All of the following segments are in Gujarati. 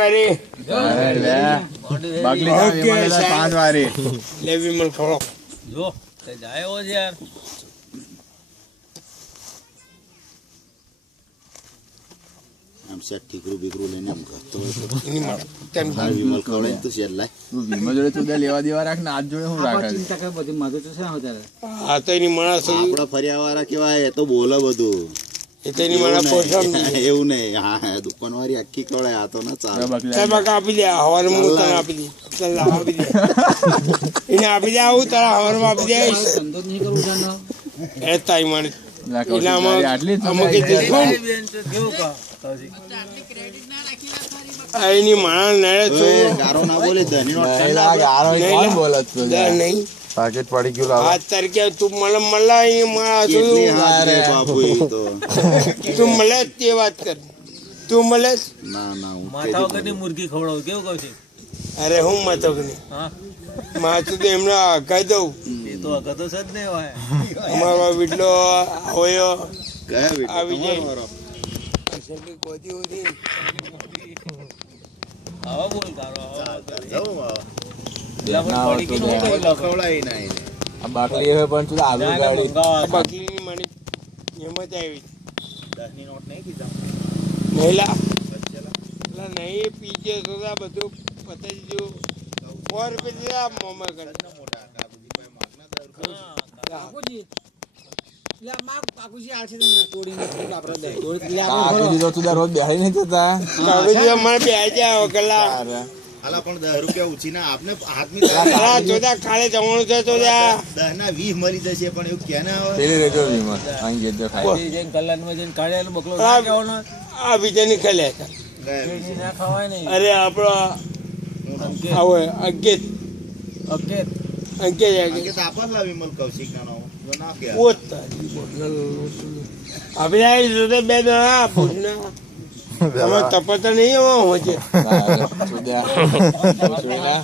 વારી બાકલી પાંચ વારી લે વિમલ ખવડો જો તે જાય હો યાર આમ સેટ ઠીકરું બીકરું લઈને આમ કરતો એની માં તેમ વિમલ ખવડાય તો શેર લાય ભીમા જોડે તું લેવા દેવા રાખ ને આજ જોડે હું રાખે આ તો એની માણસ આપડા ફર્યા વાળા કેવાય એ તો બોલે બધું એ તો એની માણસ પોષણ એવું નહીં હા દુકાન વાળી આખી ખવડાય આ તો ના ચાલે સાહેબ આપી દે હવારે હું તને આપી દે ચાલ આપી દે એને આપી દે આવું તારા હવારે આપી દે એ તાઈ મારી એટલે અમુક એની માણસ નડે ગારો ના બોલે ધની નો નહીં પાકેટ પડી ગયું આ તારીખે તું મને મળે બાપુ તો તું મળે તે વાત કર તું મળે ના ના માથા વગરની મુર્ગી ખવડાવું કેવું કહું છું અરે હું માથો કે નહીં હા માથું તો એમને કહી દઉં એ તો અગતો જ નહીં હોય અમારો વીટલો હોયો કયા બેટા આવી જાય. તમારો ગોતી હોતી આવા બોલ તારો જાઉં ખવડાય ના એને આ બાકલી હવે પણ તું આગળ ગાડી બાકીની મારી હિંમત આવી 10 ની નોટ નહીં કીધા મહિલા નહીં પીજે તો બધું પતાવી દીધું 100 રૂપિયા દીધા મોમાં કરે મોટા કાબુજી ભાઈ માગના 10 રોજ બેહાઈ નહીં થતા કાગુજી અમારે બે જાય કલાક આલા પણ 10 રૂપિયા ઉછી ના આપને હાથમી જોતા ખાલે જવાનું છે તો 10 ના 20 મળી જશે પણ એવું ક્યાં ના આવે પેલી રેજો ભીમા અંગે જો ખાઈ જઈને કલાકમાં જઈને કાઢ્યા બકલો ના કહેવાનો આ બીજાની ખાલે ના ખવાય નહીં અરે આપણો આવો અંકેત ઓકે કે તાપન લાવી મલ કૌશિક ના નામ જો ના કે આપણે આવી જોતે બે દણા પૂછના અમે તપતા નહીં હોજે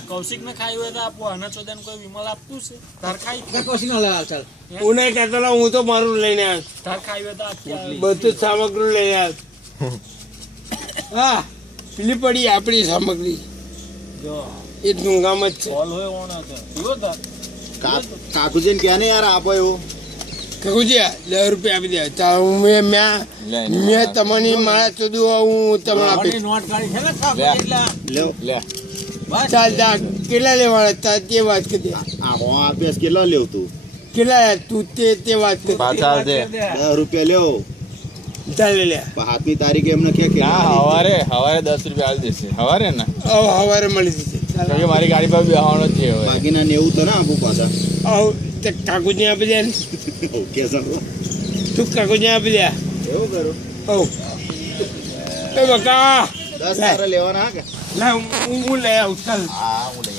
કૌશિક ને ખાઈ હોય તો આપો આના ચોદાને કોઈ વિમલ આપતું છે તાર ખાઈ કૌશિક ના લાલ ચાલ હું નહીં કહેતો હું તો મારું લઈને આવ્યો તાર ખાઈ હોય તો આપી બધું જ સામગ્રી લઈને આવ્યો હા પેલી પડી આપણી સામગ્રી જો એ ડુંગામાં જ છે બોલ હોય ઓણા તો ઈવો તાર કાકુજીને ક્યાં ને યાર આપો એવું કુજી 10 રૂપિયા આપી દે ચાલ મેં તમારી મારા સુધી હું તમને આપી નોટ કાઢી છે ને સાહેબ એટલા લ્યો લે ચાલ જા કેટલા લેવાના તા તે વાત કરી દે આ હો આપ્યાસ કેટલા લેવ તું કેટલા તું તે વાત કરી પાછા દે 10 રૂપિયા લેવો ચાલ લે પણ હાથની તારીખે એમને કે ના હવારે 10 રૂપિયા આલી દેશે હવારે ને સવારે મળી જશે કારણ કે મારી ગાડી પર બેહવાનો જ છે હવે બાકીના 90 તો ના આપું પાછા તે કાકુજી આપી દે ને ઓકે સર તું કાકુજી આપી દે એવું કરો એ બકા 10 તારે લેવાના હા કે લા હું લઈ આવું ચાલ હા હું લઈ